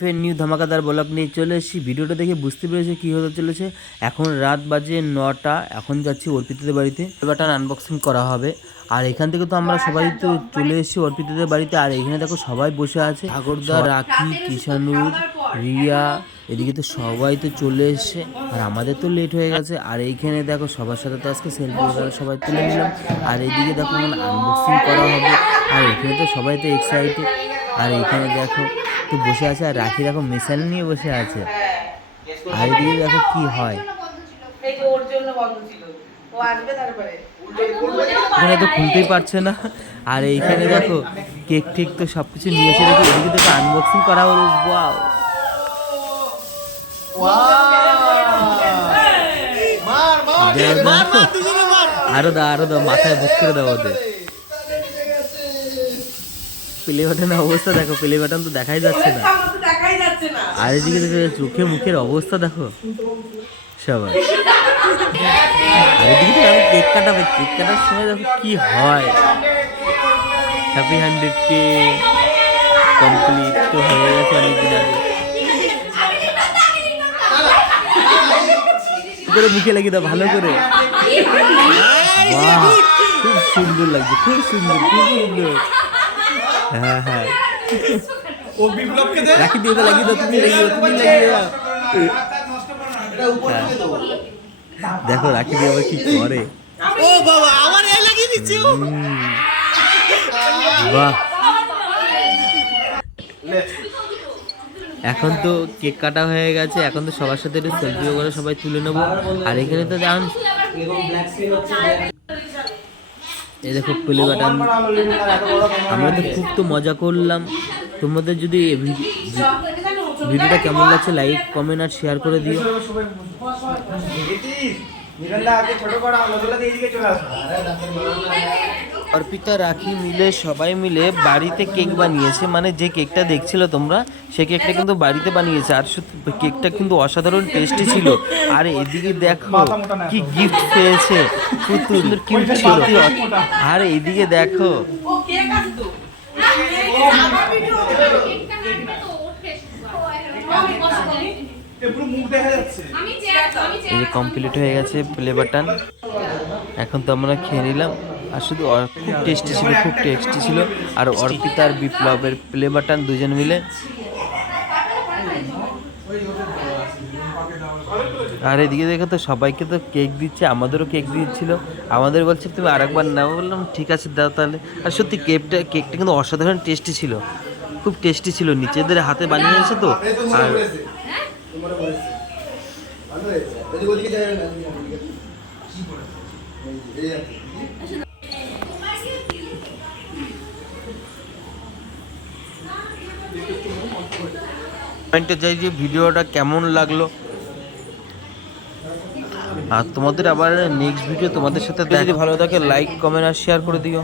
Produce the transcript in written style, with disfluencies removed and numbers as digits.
ফের new ধামাকাদার blog নিয়ে চলে এসেছি। ভিডিওটা দেখে বুঝতে পেরেছি কী হতে চলেছে। এখন রাত বাজে 9টা। এখন যাচ্ছি অর্পিতাদের বাড়িতে, বাটন আনবক্সিং করা হবে। আর এখান থেকে তো আমরা সবাই তো চলে এসেছি অর্পিতাদের বাড়িতে। আর এখানে দেখো সবাই বসে আছে, ঠাকুরদা, রাখি, কিষানুর, রিয়া, এদিকে তো সবাই তো চলে এসছে। আর আমাদের তো লেট হয়ে গেছে। আর এইখানে দেখো সবার সাথে তো আজকে সেলফি সবাই তুলে নিলাম। আর এইদিকে দেখো আনবক্সিং করা হবে। আর এখানে তো সবাই তো এক্সাইটেড। আর এখানে দেখো তো বসে আছে, আর রাখি দেখো মিসাইল নিয়ে বসে আছে। আর এদিকে দেখো কি হয়, এখানে তো খুলতেই পারছে না। আর এইখানে দেখো কেক টেক তো সবকিছু নিয়ে এসে দেখো, এদিকে দেখো আনবক্সিং করা হলো। ওয়াও, আরো দাও মাথায় বুক করে দাও ওদের। প্লে বাটনের অবস্থা দেখো, প্লে বাটন তো দেখাই যাচ্ছে না। আর এদিকে দেখো চোখে মুখের অবস্থা দেখো সবাই। আর এদিকে তো আমি কেক কাটাবে, কেক কাটার সময় দেখো কি হয়। হ্যাপি 100K কমপ্লিট তো হয়ে গেছে অনেকদিন আগে। করে মুখে লাগিয়ে দাও ভালো করে। বাহ, খুব সুন্দর লাগছে, খুব সুন্দর, খুব সুন্দর। হ্যাঁ হ্যাঁ, ও বিপ্লবকে দে, রাখি দিয়ে দাও, লাগিয়ে দাও, তুমি লাগিয়ে দাও। দেখো রাখি দিয়ে আবার কি করে। ও বাবা, আমার এই লাগিয়ে দিচ্ছে। বাহ, এখন তো কেক কাটা হয়ে গেছে। এখন তো সবার সাথে একটু সেলফি করে সবাই তুলে নেবো। আর এখানে তো দেখুন এই দেখো প্লে বাটন। আমরা তো খুব তো মজা করলাম। তোমাদের যদি ভিডিওটা কেমন লাগছে লাইক কমেন্ট আর শেয়ার করে দিও। অর্পিতা রাখি মিলে সবাই মিলে বাড়িতে কেক বানিয়েছে, মানে যে কেকটা দেখছিল তোমরা সেই কেকটা কিন্তু বাড়িতে বানিয়েছে। আর কেকটা কিন্তু অসাধারণ টেস্টি ছিল। আর এদিকে দেখো কি গিফট পেয়েছে, খুব সুন্দর গিফট ছিল। আর এদিকে দেখো এই যে কমপ্লিট হয়ে গেছে প্লে বাটন। এখন তো আমরা খেয়ে নিলাম। আর শুধু খুব টেস্টি ছিল, খুব টেস্টি ছিল। আর অর্পিতা আর বিপ্লবের প্লে বাটন দুজন মিলে। আর এদিকে দেখো তো সবাইকে তো কেক দিচ্ছে, আমাদেরও কেক দিচ্ছিল। আমাদের বলছে তুমি আরেকবার নাও, বললাম ঠিক আছে দাও তাহলে। আর সত্যি কেকটা কিন্তু অসাধারণ টেস্টি ছিল, খুব টেস্টি ছিল। নিজেদের হাতে বানিয়েছে তো। আর কমেন্টে চাই যে ভিডিওটা কেমন লাগলো। আর তোমাদের আবার নেক্সট ভিডিও তোমাদের সাথে দেখা। ভালো থাকে লাইক কমেন্ট আর শেয়ার করে দিও।